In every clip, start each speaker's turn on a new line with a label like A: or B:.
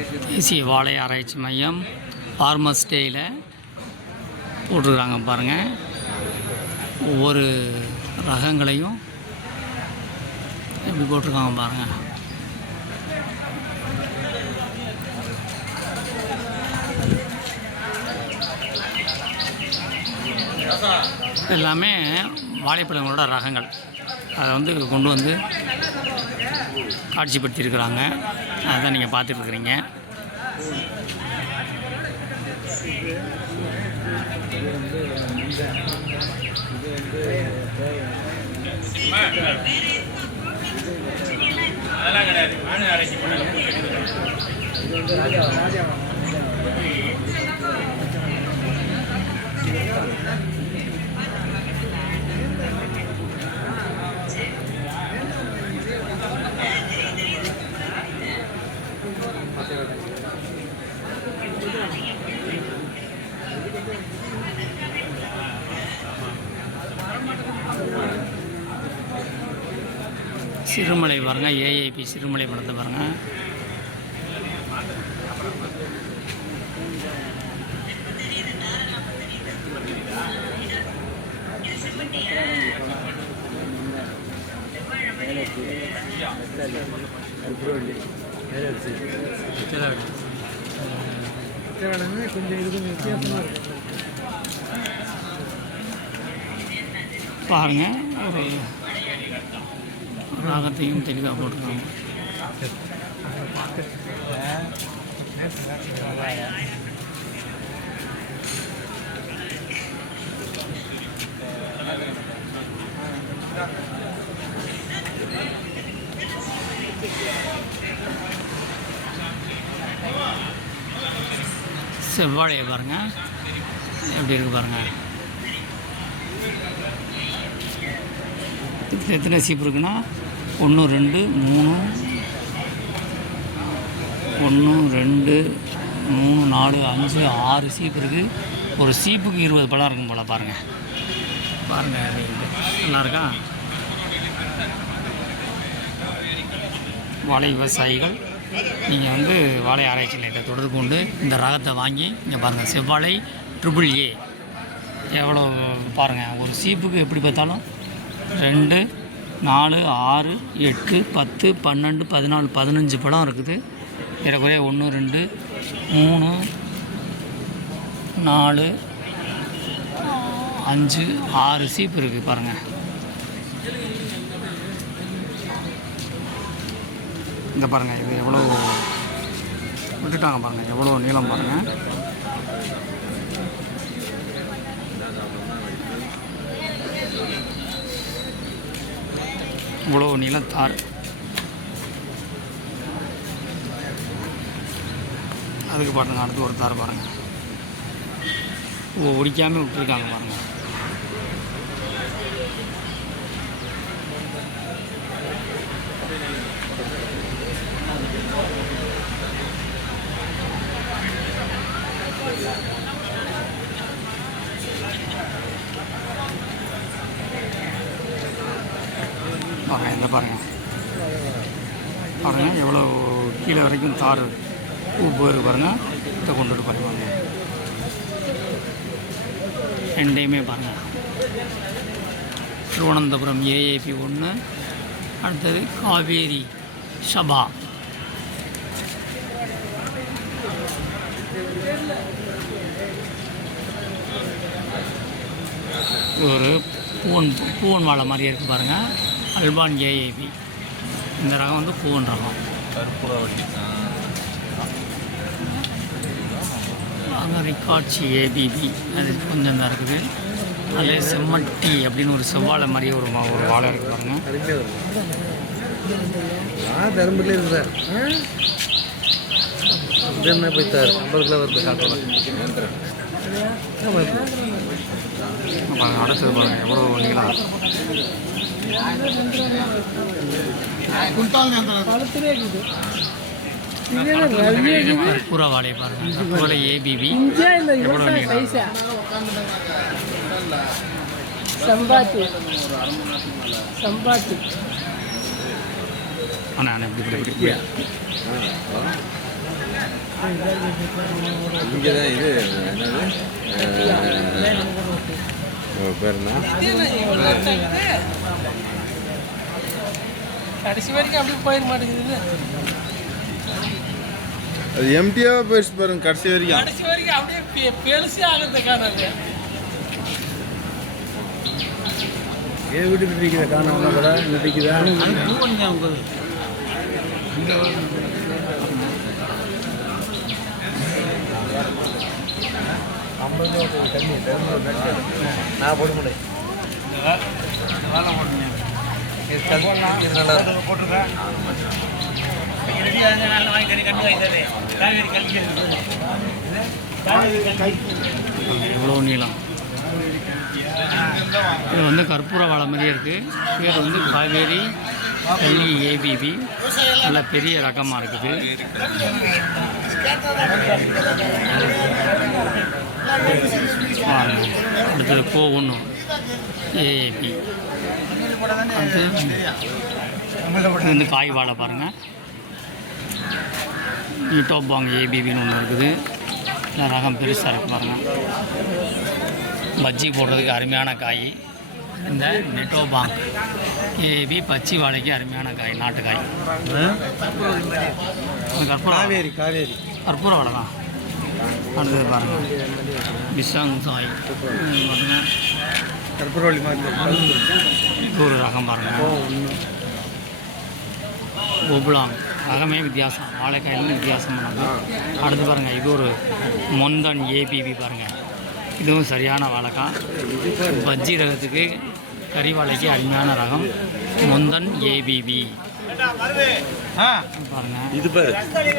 A: தேசிய வாழை ஆராய்ச்சி மையம் ஃபார்மர்ஸ் டேயில் போட்டிருக்காங்க பாருங்கள் ஒவ்வொரு ரகங்களையும் எப்படி போட்டிருக்காங்க பாருங்கள் எல்லாமே வாழைப்பழங்களோட ரகங்கள். அதை வந்து கொண்டு வந்து காட்சிப்படுத்தியிருக்கிறாங்க. அதுதான் நீங்கள் பார்த்துட்ருக்குறீங்க.
B: அதெல்லாம் கிடையாது.
A: சிறுமலை பாருங்கள் ஏஐபி சிறுமலை படத்தை பாருங்கள்
C: கொஞ்சம் இது கொஞ்சம் வித்தியாசமாக
A: பாருங்கள் ஒரு ராகத்தையும் தெளிவாக போட்டிருக்காங்க. செவ்வாழையை பாருங்கள் எப்படி இருக்கு பாருங்கள் இதில் எத்தனை சீப்பு இருக்குன்னா? ஒன்று ரெண்டு மூணு. ஒன்று ரெண்டு மூணு நாலு அஞ்சு ஆறு சீப்பு இருக்குது ஒரு சீப்புக்கு இருபது பழம் இருக்கும் போல் பாருங்கள் பாருங்கள் நல்லாயிருக்கா நல்லா இருக்கா? வாழை விவசாயிகள் நீங்கள் வந்து வாழை ஆராய்ச்சி நிலையத்தை தொடர்பு கொண்டு இந்த ரகத்தை வாங்கி இங்கே பாருங்கள் செவ்வாழை ட்ரிபிள் ஏ எவ்வளோ பாருங்கள் ஒரு சீப்புக்கு எப்படி பார்த்தாலும் ரெண்டு நாலு ஆறு எட்டு பத்து பன்னெண்டு பதினாலு பதினஞ்சு படம் இருக்குது. ஏறக்குறைய ஒன்று ரெண்டு மூணு நாலு அஞ்சு ஆறு சீப்பு இருக்குது பாருங்கள் இந்த பாருங்கள் இது எவ்வளோ விட்டுட்டாங்க பாருங்கள் எவ்வளோ நீளம் பாருங்கள் இவ்வளோ நீளத்தார் அதுக்கு பாருங்கள் அடுத்து ஒரு தார் பாருங்கள் ஓ ஒடிக்காமல் விட்டுருக்காங்க you. பாருங்க இந்த பாருங்க. பாருங்க எவ்வளோ கீழே வரைக்கும் தார் பூ போயிருக்கு பாருங்க. இதை கொண்டுட்டு பாருங்க. ரெண்டையுமே பாருங்க. திருவனந்தபுரம் ஏஏபி ஒன்று அடுத்தது காவேரி சபா. ஒரு பூவன் பூவன் மாலை மாதிரியே இருக்குது பாருங்கள் அல்பான் ஏஏபி இந்த ரகம் வந்து பூவன் ரகம்.
B: கற்பூரவள்ளி.
A: அங்கே ரிக்காட்சி ஏபிபி அது கொஞ்சம் தான் இருக்குது. அதில் செம்மட்டி அப்படின்னு ஒரு செவ்வாழை மாதிரியே ஒரு மா- ஒரு வாழை
C: நான் தருமபுரியில் இருக்கிறேன் இது என்ன போய்த்தார் ஐம்பது கிலோ வருது காட்டலாம்
A: பாருங்க அடுத்தது பாருங்கள் எவ்வளோ நீளம் பூரா வாழையை பாருங்க கோலை ஏபிபி
C: சம்பாத்து இது என்னது? பேர்
D: கடைசி வரைக்கும் அப்படியே போயிட மாட்டேங்குது.
E: அது எம்டியாவே போயிடுச்சு பாருங்க கடைசி வரைக்கும்.
D: கடைசி வரைக்கும் அப்படியே பெருசே ஆகிறது காணாது
C: ஏ வீட்டுக்கு கூட நிற்கிதா நான் போட முடியும் இது நல்லா
A: எவ்வளோ நீளம் இது வந்து கற்பூர வாழை மாதிரியே இருக்குது பேர் வந்து காவேரி எல்இ ஏபிபி. நல்ல பெரிய ரகமாக இருக்குது. அடுத்தது கோ ஒன்று ஏஏபி அடுத்து இது வந்து காய் வாழை பாருங்கள் யூட்டோபாங் ஏபிபின்னு ஒன்று இருக்குது. இந்த ரகம் பெருசாக இருக்கு பாருங்கள் பஜ்ஜி போடுறதுக்கு அருமையான காய். இந்த நெட்டோபாங் ஏபி பச்சி வாழைக்கு அருமையான காய் நாட்டுக்காய். இந்த கற்பூர
C: காவேரி காவேரி.
A: கற்பூர வாழை தான். அடுத்தது பாருங்கள் இது பாருங்க.
C: கற்பூரவள்ளி மாதிரி
A: இது ஒரு ரகம் பாருங்கள் ஒபுலாங் ரகமே வித்தியாசம். வாழைக்காயிலும் வித்தியாசமானது அடுத்து பாருங்கள் இது ஒரு மொந்தன் ஏபிபி பாருங்கள் இதுவும் சரியான வாழைக்காய் பஜ்ஜி ரகத்துக்கு கறி வாழைக்கு அருமையான ரகம். மொந்தன் ஏபிபி பாருங்கள்
C: இது பாரு.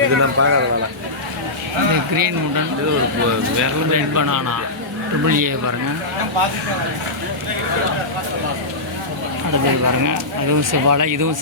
C: இது நான் பார்க்காத வேலை
A: இந்த கிரீன் முட்டன்
C: இது ஒரு விரல்
A: ரெட் பனானா ட்ரிபிள் ஏ பாருங்கள் அடுத்தது பாருங்கள் அதுவும் செவ்வாழை இதுவும்